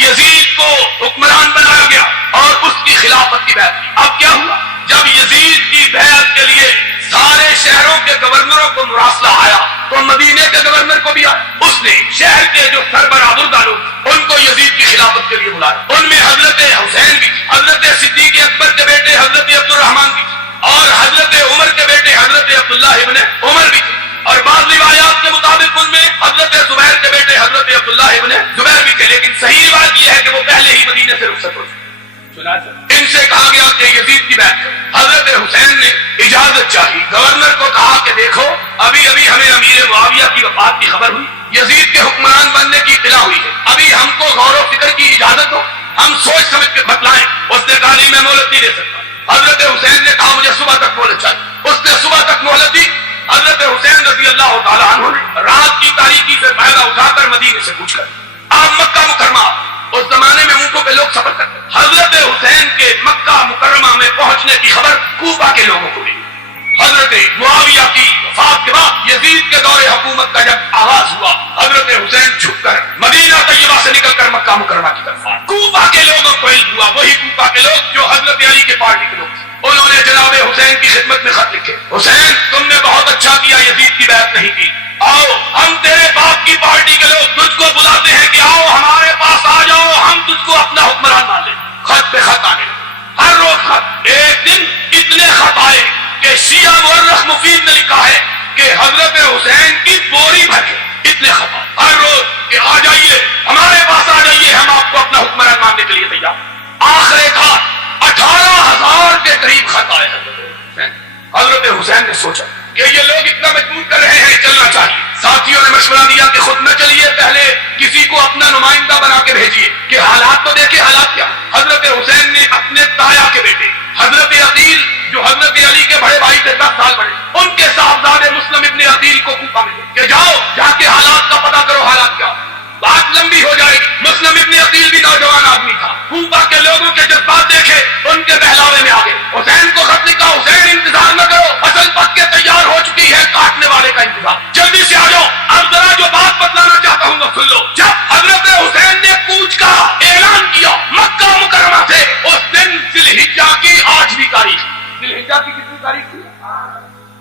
یزید کو حکمران بنایا گیا اور اس کی خلافت کی بیعت کی. اب کیا ہوا؟ جب یزید کی بیعت کے لیے سارے شہروں کے گورنروں کو مراسلہ آیا تو مدینے کے گورنر کو بھی آیا. اس نے شہر کے جو سربراہ لوگ ان کو یزید کی خلافت کے لیے بلایا. ان میں حضرت حسین بھی، حضرت صدیق اکبر کے بیٹے حضرت عبد الرحمن بھی، اور حضرت عمر کے بیٹے حضرت عبداللہ ابن عمر بھی تھے. اور بعض روایات کے مطابق ان میں حضرت زبیر کے بیٹے حضرت عبداللہ ابن زبیر بھی تھے. لیکن صحیح روایت یہ ہے کہ وہ پہلے ہی مدینے سے رخصت ہو چکے. ان سے کہا گیا کہ یزید کی بیعت کرو. حضرت حسین نے اجازت چاہی. گورنر کو کہا کہ دیکھو ابھی ہمیں امیر معاویہ کی وفات کی خبر ہوئی، یزید کے حکمران بننے کی اطلاع ہوئی ہے، ابھی ہم کو غور و فکر کی اجازت ہو، ہم سوچ سمجھ کے بتلائیں. اس نے کہا نہیں، میں مہلت نہیں دے سکتا. حضرت حسین نے کہا مجھے صبح تک مہلت چاہیے. اس نے صبح تک مہلت دی. حضرت حسین رضی اللہ تعالیٰ عنہ نے رات کی تاریکی سے فائدہ اٹھا کر مدینے سے کوچ کر آپ مکہ مکرمہ. اس زمانے میں اونٹوں پہ لوگ سفر کرتے. حضرت حسین کے مکہ مکرمہ میں پہنچنے کی خبر کوفہ کے لوگوں کو ملی. حضرت معاویہ کی وفات کے بعد یزید کے دور حکومت کا جب آغاز ہوا، حضرت حسین چھپ کر مدینہ طیبہ سے نکل کر مکہ مکرمہ کی طرف آئے. کوفہ کے لوگوں کو علم ہوا، وہی کوفہ کے لوگ جو حضرت علی کے پارٹی کے لوگ تھے. انہوں نے جناب حسین کی خدمت میں خط لکھے، حسین تم نے بہت اچھا کیا، یزید کی بیعت نہیں کی. آؤ ہم تیرے باپ کی پارٹی کے لوگ تجھ کو بلاتے ہیں کہ آؤ ہمارے پاس آ جاؤ، ہم تجھ کو اپنا حکمران مان لیں. خط پہ خط آنے لگے، ہر روز خط. ایک دن اتنے خط آئے کہ شیعہ مورخ مفید نے لکھا ہے کہ حضرت حسین کی بوری بھر کے اتنے خط آئے ہر روز کہ آ جائیے ہمارے پاس، آ جائیے ہم آپ کو اپنا حکمران ماننے کے لیے تیار. آخر کار 18,000 کے قریب خط آئے حضرت حسین نے سوچا کہ یہ لوگ اتنا مجبور کر رہے ہیں، چلنا چاہیے. ساتھیوں نے مشورہ دیا کہ خود نہ چلیے، پہلے کسی کو اپنا نمائندہ بنا کے بھیجیے کہ حالات تو دیکھیں حالات کیا. حضرت حسین نے اپنے تایا کے بیٹے حضرت عقیل جو حضرت علی کے بڑے بھائی سے 10 سال بڑے، ان کے صاحبزادے مسلم ابن عقیل کو کوفہ میں کہ جاؤ جا کے حالات کا پتہ کرو، حالات کیا. بات لمبی ہو جائے گی. مسلم ابن عقیل بھی نوجوان آدمی تھا. کوفہ کے لوگوں کے جذبات دیکھے، ان کے بہلاوے میں آ گئے. حسین کو خط لکھا، حسین انتظار نہ کرو، فصل پک کے تیار ہو چکی ہے، کاٹنے والے کا انتظار، جلدی سے آ جاؤ. اب ذرا جو بات بتلانا چاہتا ہوں وہ سن لو. جب حضرت حسین نے کوچ کا اعلان کیا مکہ مکرمہ سے، اس دن ذی الحجہ کی 8ویں تاریخ. ذی الحجہ کی کتنی تاریخ تھی؟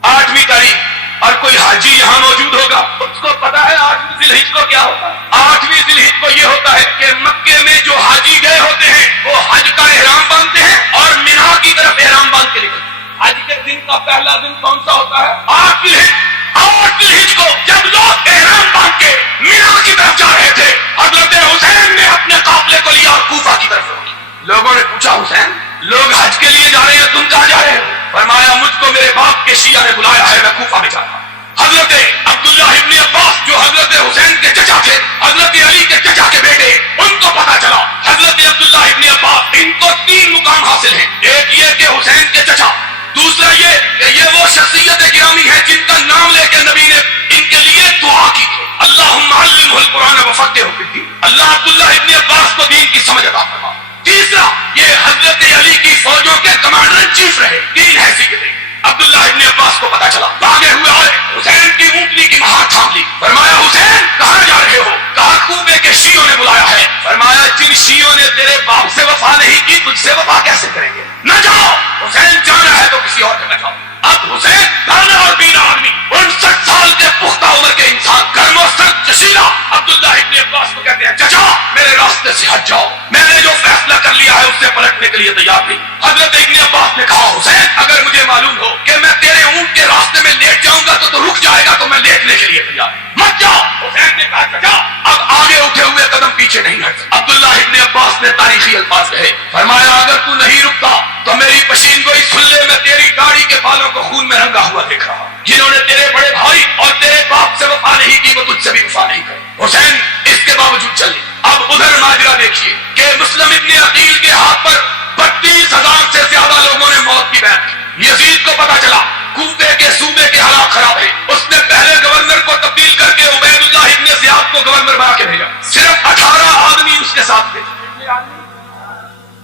8ویں تاریخ. اور کوئی حاجی یہاں موجود ہوگا، اس کو پتا ہے 8ویں ذی الحجہ کو کیا ہوتا ہے؟ 8ویں ذی الحجہ کو یہ ہوتا ہے کہ مکے میں جو حاجی گئے ہوتے ہیں وہ حج کا احرام باندھتے ہیں اور مینا کی طرف احرام باندھ کے نکلتے ہیں. حج کے دن کا پہلا دن کون سا ہوتا ہے؟ 8 ذی الحجہ. 8 ذی الحجہ کو جب لوگ احرام باندھ کے مینا کی طرف جا رہے تھے، حضرت حسین نے اپنے قافلے کو لیا اور کوفہ کی طرف روکی. لوگوں نے پوچھا حسین لوگ حج کے لیے جا رہے ہیں، تم کہاں جا رہے ہو؟ فرمایا مجھ کو میرے باپ کے شیعہ نے بلایا ہے، میں کوفہ میں جا رہا ہوں. حضرت عبداللہ ابن عباس جو حضرت حسین کے چچا تھے، حضرت علی کے چچا کے بیٹے، ان کو پتا چلا حضرت عبداللہ ابن عباس ان کو 3 مقام حاصل ہیں. ایک یہ کہ حسین کے چچا، دوسرا یہ کہ یہ وہ شخصیت گرامی ہے جن کا نام لے کے نبی نے ان کے لیے دعا کی تھی، اللہم علمہ القرآن وفقہہ فی الدین. اللہ عبداللہ ابن عباس کو دین کی سمجھ عطا فرما. تیسرا یہ حضرت علی کی فوجوں کے کمانڈر ان چیف رہے. 3 حیثیتیں. عبداللہ ابن عباس کو پتا چلا، بھاگے ہوئے آئے، حسین کی اونٹنی کی مہار تھام لی. فرمایا حسین کہاں جا رہے ہو؟ کہا کوفے کے شیعوں نے بلایا ہے. فرمایا جن شیعوں نے تیرے باپ سے وفا نہیں کی تجھ سے وفا کیسے کریں گے؟ نہ جاؤ. حسین جانا ہے تو کسی اور جگہ جاؤ. اب حسین دانا اور بینا آدمی، 59 سال کے پختہ عمر کے انسان، گرم و سرد جشیلا، عبداللہ ابن عباس کو کہتے ہیں چچا میرے راستے سے ہٹ جاؤ، میں نے جو فیصلہ کر لیا ہے اس سے پلٹنے کے لیے تیار نہیں. حضرت ابن عباس نے کہا حسین اگر مجھے معلوم ہو کہ میں تیرے اونٹ کے راستے میں لیٹ جاؤں گا تو رک جائے گا تو میں لیٹنے کے لیے تیار ہوں، مت جاؤ. حسین نے کہا چچا اب آگے اٹھے ہوئے قدم پیچھے نہیں ہٹ. عبداللہ ابن عباس نے تاریخی الفاظ کہے، فرمایا اگر تو نہیں رکتا تو میری پشین گوئی سلے میں تیری گاڑی کے بالوں کو خون میں رنگا ہوا دیکھ رہا. جنہوں نے تیرے بڑے بھائی اور تیرے باپ سے وفا نہیں کی وہ تجھ سے بھی وفا نہیں کرے. حسین اس کے باوجود چلے. اب ادھر ماجرا دیکھیے کہ مسلم ابن عقیل کے ہاتھ پر 32,000 سے زیادہ لوگوں نے موت کی بیعت کی. یزید کو پتا چلا کوفے کے صوبے کے حالات خراب ہیں. اس نے پہلے گورنر کو تبدیل کر کے عبید اللہ ابن زیاد کو گورنر بنا کے بھیجا. صرف 18 آدمی اس کے ساتھ تھے.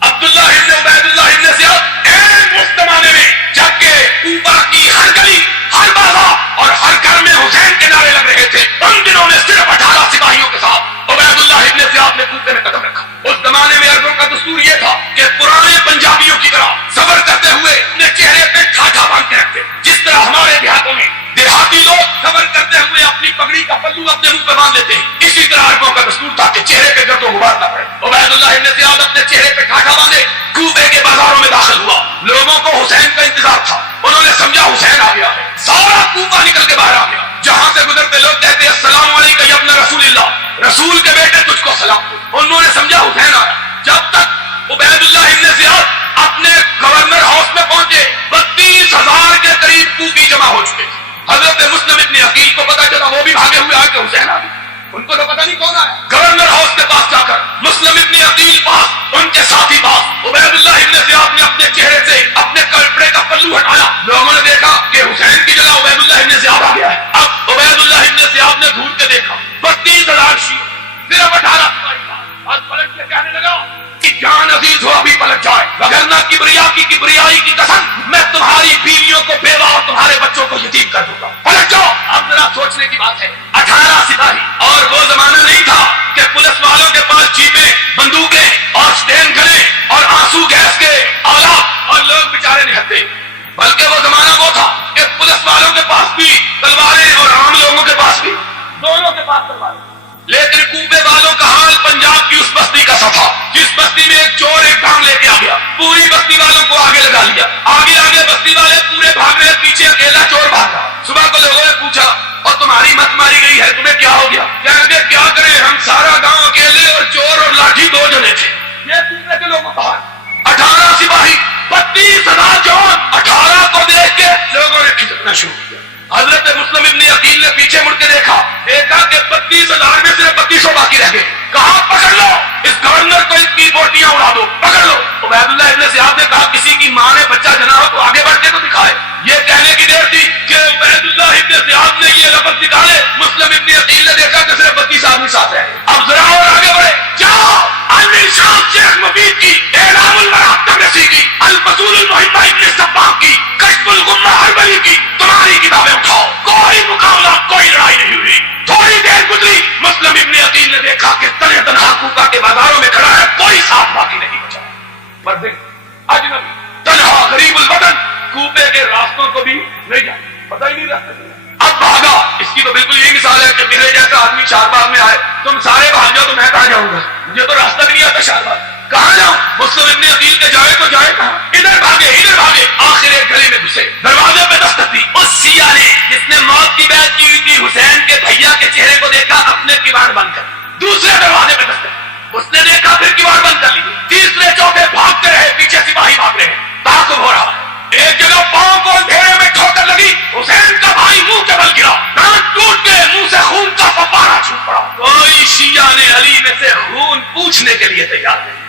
عبداللہ ابن عبید اللہ ابن زیاد اس زمانے میں جب کہ کوفہ کی ہر گلی، ہر بازار اور ہر گھر میں حسین کے نعرے لگ رہے تھے، ان دنوں میں صرف 18 سپاہیوں کے ساتھ عبید اللہ ابن زیاد نے کوفے میں قدم رکھا. زمانے میں عربوں کا دستور یہ تھا کہ پرانے پنجابیوں کی طرح سفر کرتے ہوئے اپنے چہرے پہ ٹھاٹھا باندھ کے رکھتے، جس طرح ہمارے دیہاتوں میں دیہاتی لوگ سفر کرتے ہوئے اپنی پگڑی کا پلو اپنے منہ پہ باندھ لیتے ہیں، اسی طرح عربوں کا دستور تھا کہ چہرے پہ گرد و غبار نہ پڑے۔ عبید اللہ ابن زیاد اپنے چہرے پہ ٹھاٹھا باندھے کوفے کے بازاروں میں داخل ہوا، لوگوں کو حسین کا انتظار تھا، انہوں نے سمجھا حسین آ گیا ہے، سارا کوفہ نکل کے باہر آ گیا، جہاں سے گزرتے لوگ کہتے السلام علیکم یا ابن رسول اللہ، رسول کے بیٹے تجھ کو سلام، انہوں نے سمجھا حسین آیا۔ جب تک عبید اللہ ابن زیاد اپنے گورنر ہاؤس میں پہنچے 32,000 کے قریب کوفی جمع ہو چکے، حضرت مسلم ابن عقیل کو پتا چلا، وہ بھی بھاگے ہوئے آ کے حسین آ گئے، ان کو تو پتہ نہیں کون آیا۔ گورنر ہاؤس کے پاس جا کر مسلم ابن عقیل پاس، ان کے ساتھی پاس، عبید اللہ ابن زیاد نے اپنے چہرے سے اپنے کپڑے کا پلو ہٹایا، لوگوں نے دیکھا کہ حسین کی جگہ عبید اللہ ابن زیاد آ گیا ہے۔ اب عبید اللہ ابن زیاد نے گھور کے دیکھا 32,000 شیعہ، صرف 18 آج پلٹ کے کہنے لگا کہ جان عزیز ہو ابھی پلٹ جائے، وگرنہ کبریائی کی قسم میں تمہاری بیویوں کو بیوہ اور تمہارے بچوں کو یتیم کر دوں گا، پلٹ جاؤ۔ اب ذرا سوچنے کی بات ہے، 18 سپاہی، اور وہ زمانہ نہیں تھا کہ پولیس والوں کے پاس جیپیں، بندوقیں اور اسٹین گنیں اور آنسو گیس کے آلات اور لوگ بیچارے نہتے، بلکہ وہ زمانہ وہ تھا کہ پولیس والوں کے پاس بھی تلواریں اور عام لوگوں کے پاس بھی، دونوں کے پاس تلواریں۔ لیکن کوفے والوں کا حال پنجاب کی اس بستی کا سا تھا جس بستی میں ایک چور ایک ڈھانگ لے کے آ گیا، پوری بستی والوں کو آگے لگا لیا، آگے بستی والے پورے بھاگ رہے، پیچھے اکیلا چور بھاگ رہا۔ صبح کو لوگوں نے پوچھا اور تمہاری مت ماری گئی ہے، تمہیں کیا ہو گیا؟ کہنے لگے کیا کریں، ہم سارا گاؤں اکیلے اور چور اور لاٹھی 2 جنے تھے۔ یہ دوسرے کے لوگوں کا 18 سپاہی 32,000 جوان، 18 کو دیکھ کے لوگوں نے کھسکنا شروع کیا۔ حضرت مسلم ابن عقیل نے پیچھے مڑ کے دیکھا کہ 32,000 میں صرف 3200 باقی رہ گئے، کہا پکڑ لو اس گورنر کو، اس کی بوٹیاں اڑا دو، پکڑ لو۔ عبید اللہ ابن زیاد نے کہا کسی کی ماں نے بچہ جنا ہو تو آگے بڑھ کے تو دکھائے۔ یہ کہنے کی دیر تھی کہ عبید اللہ ابن زیاد نے یہ لفظ نکالے، مسلم ابن عقیل نے دیکھا کہ صرف 32 آدمی ساتھ ہے، اب ذرا اور آگے بڑھے، جاؤ الشام شیخ مفید کی، اعلام المراق تبرسی کی، الفصول المحبہ ابن سباق کی، کشف الغمہ اربلی کی، تمہاری کتابیں اٹھاؤ، کوئی مقابلہ کوئی لڑائی نہیں ہوئی۔ تھوڑی دیر گزری، مسلم ابن عقیل نے دیکھا کہ تنہ تنہا کوفہ کے بازاروں میں کھڑا ہے، کوئی ساتھ باقی نہیں بچا، مرد اجنبی تنہا غریب الوطن، کوفے کے راستوں کو بھی نہیں جانا، پتہ ہی نہیں راستے۔ اب بھاگا، اس کی تو بالکل یہی مثال ہے کہ میرے جیسا آدمی شاہباز میں آئے، تم سارے بھاگ جاؤ تو میں کہاں جاؤں گا، مجھے تو راستہ بھی نہیں آتا شاہباز، کہاں جاؤں؟ مسلم ابن عقیل کے جائے تو جائے کہاں، ادھر بھاگے، آخر ایک گلی میں گھسے، دروازے پہ دستک دی، اس شیعہ نے جس نے موت کی بیعت کی ہوئی تھی حسین کے بھیا کے چہرے کو دیکھا، اپنے کیواڑ بند کر، دوسرے دروازے پہ دستک، اس نے دیکھا پھر کیواڑ بند کر لی، تیسرے چوتھے بھاگتے رہے، پیچھے سپاہی بھاگ رہے ہیں، تعاقب ہو رہا ہے۔ ایک جگہ پاؤں کو اندھیرے میں ٹھوکر لگی، حسین کا بھائی منہ کے بل گرا، دانت ٹوٹ گئے، منہ سے خون کا فوارہ چھوٹ پڑا، کوئی شیعہ نے علی میں سے خون پوچھنے کے لیے تیار نہیں۔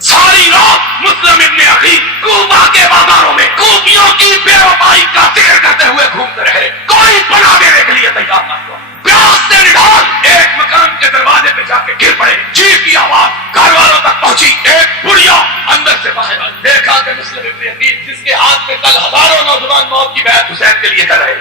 ساری رات مسلم ابن عقیل کوفہ کے بازاروں میں کوفیوں کی بے وفائی کا ذکر کرتے ہوئے گھومتے رہے، کوئی پناہ دینے کے لیے تیار نہ ہوا۔ پیاس سے نڈال ایک مکان کے دروازے پہ جا کے گر پڑے، چیخ کی آواز گھر والوں تک پہنچی، ایک بڑھیا اندر سے باہر آئی، دیکھا کہ مسلم ابن عقیل جس کے ہاتھ میں کل ہزاروں نوجوان موت کی بیعت حسین کے لیے کر رہے،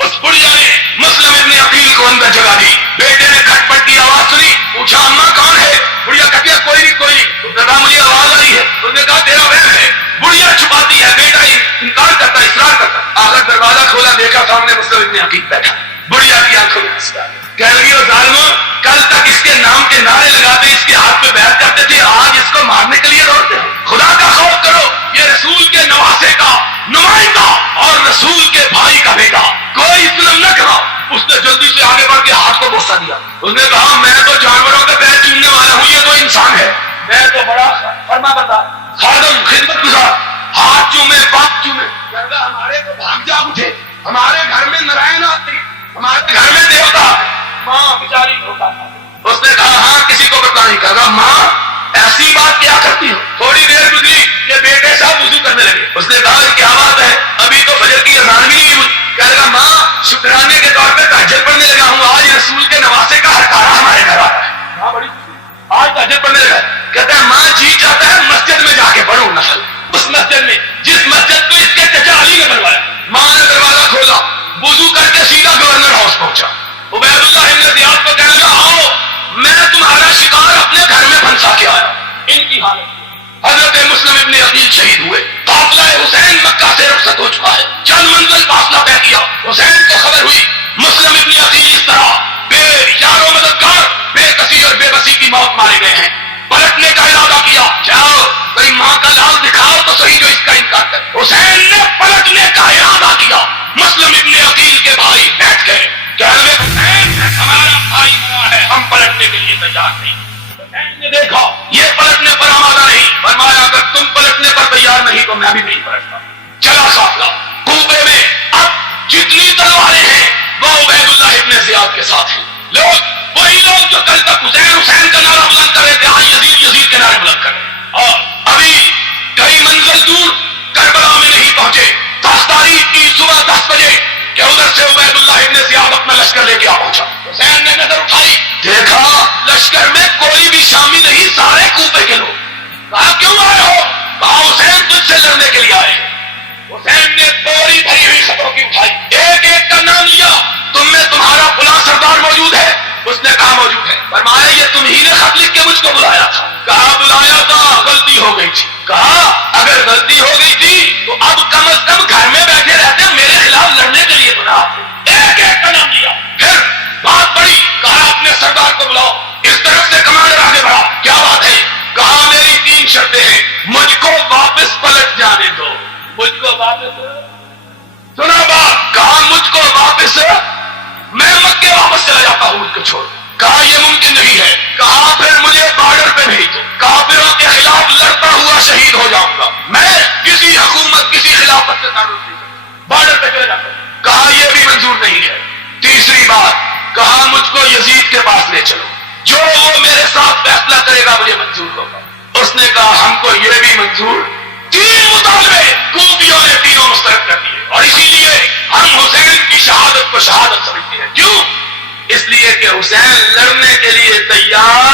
اس بڑھیا نے مسلم ابن عقیل کو اندر جگہ دی، بیٹے نے کھٹ پٹ کی آواز سنی، پوچھا اماں کون ہے؟ بڑھیا کہتی ہے کوئی نہیں، اس نے کہا مجھے آواز آئی ہے، اس نے کہا تیرا وہم ہے، بڑھیا چھپاتی ہے، بیٹا انکار کرتا، اصرار کرتا، آخر دروازہ کھولا، دیکھا سامنے مسلم ابن عقیل بیٹھا، بڑھیا کی آنکھوں میں ہنستا، کہنے لگی وہ ظالموں، کل تک اس کے نام کے نعرے لگاتے، اس کے ہاتھ پہ بیعت کرتے تھے، آج اس کو مارنے کے لیے دوڑتے ہیں، خدا کا خوف کرو، یہ رسول کے نواسے کا نمائندہ اور رسول کے بھائی کا بیٹا، کوئی ظلم نہ کرا۔ اس نے جلدی سے آگے بڑھ کے ہاتھ کو بوسہ دیا، اس نے کہا میں تو جانوروں کے پیر چومنے والا ہوں، یہ تو انسان ہے، میں تو بڑا فرما بردار خادم خدمت گزار، ہاتھ چومے پاپ چومے، ہمارے تو بھاگ جاگ اٹھے، ہمارے گھر میں نارائن آتی، ہمارے گھر میں دیوتا، ماں بیچاری ہوتا تھا۔ اس نے کہا ہاں کسی کو بتا نہیں، کہا ماں ایسی بات کیا کرتی ہو؟ تھوڑی دیر گزری کہ بیٹے صاحب وضو کرنے لگے، اس نے کہا کیا بات ہے، ابھی تو فجر کی اذان بھی نہیں ہوئی، کہنے لگا ماں شکرانے کے طور پہ تہجد پڑھنے لگا ہوں، آج رسول کے نواسے کا ہرکارہ ہمارے گھر آ رہا ہے، ماں بڑی آج تہجد پڑھنے لگا، کہتا ہے ماں جی چاہتا ہے مسجد میں جا کے پڑھوں نفل، اس مسجد میں جس مسجد کو اس کے چچا علی نے بنوایا۔ ماں نے دروازہ کھولا، وضو کر کے سیدھا گورنر ہاؤس پہنچا، عبید اللہ ابن زیاد کو کہنے لگا آؤ میں تمہارا شکار اپنے گھر میں پھنسا کے آیا، موت مارے گئے ہیں. پلٹنے کا ارادہ کیا. جاؤ کوئی ماں کا لال دکھاؤ تو صحیح جو اس کا انکار کرے. حسین نے پلٹنے کا ارادہ کیا. مسلم ابن عقیل کے بھائی بیٹھ گئے. کہنے لگے حسین ہمارا بھائی مرا ہے, ہم پلٹنے کے لیے تیار نہیں. حسین نے دیکھا یہ پلٹنے پر آمادہ نہیں. فرمایا اگر تم پلٹنے پر تیار نہیں تو میں بھی نہیں پلٹتا. چلا قافلہ کوفے میں. اب جتنی تلواریں ہیں وہ عبید اللہ ابن زیاد کے ساتھ ہیں. لوگ وہی لوگ جو کل تک حسین حسین کا نعرہ بلند کر رہے تھے, آج یزید یزید کے نعرے بلند کر رہے ہیں. اور ابھی کئی منزل دور کربلا میں نہیں پہنچے. 10 تاریخ کی صبح 10 بجے کہ ادھر سے عبید اللہ ابن زیاد اپنا لشکر لے کے آ پہنچا. حسین نے نظر اٹھائی, دیکھا لشکر میں کوئی بھی شامی نہیں, سارے کوفے کے لوگ. کہا کیوں آئے ہو؟ کہا حسین تجھ سے لڑنے کے لیے آئے. حسین نے بوری بھری ہوئی خطوں کی اٹھائی, ایک ایک کا نام لیا. تم میں تمہارا فلاں سردار موجود ہے؟ اس نے کہا موجود ہے. فرمایا یہ تم ہی نے خط لکھ کے مجھ کو بلایا تھا؟ کہا بلایا تھا, غلطی ہو گئی تھی. کہا اگر غلطی ہو گئی تھی تو اب کم از کم گھر میں بیٹھے رہتے, میرے خلاف لڑنے کے لیے بنا. ایک ایک کا نام لیا. پھر بات بڑی, کہا اپنے سردار کو بلاؤ. اس طرف سے کمانڈر آگے بڑھا. کیا بات ہے؟ کہا میری 3 شرطیں ہیں. مجھ کو واپس پلٹ جانے دو. مجھ کو واپس, سنا بات, کہا مجھ کو واپس, میں مکے واپس چلا جاتا ہوں مجھ کو چھوڑ. کہا یہ ممکن نہیں ہے. کہا پھر مجھے بارڈر پہ بھیج دو, کافروں کے خلاف لڑتا ہوا شہید ہو جاؤں گا. میں کسی حکومت کسی خلافت سے تعلق نہیں کرتا, بارڈر پہ چلے جاتا ہوں. کہا یہ بھی منظور نہیں ہے. تیسری بات, کہا مجھ کو یزید کے پاس لے چلو, جو وہ میرے ساتھ فیصلہ کرے گا مجھے منظور ہوگا. اس نے کہا ہم کو یہ بھی منظور. 3 مطالبے کوفیوں نے تینوں مسترد کر دیے, اور اسی لیے ہم حسین کی شہادت کو شہادت سمجھتے ہیں. کیوں؟ اس لیے کہ حسین لڑنے کے لیے تیار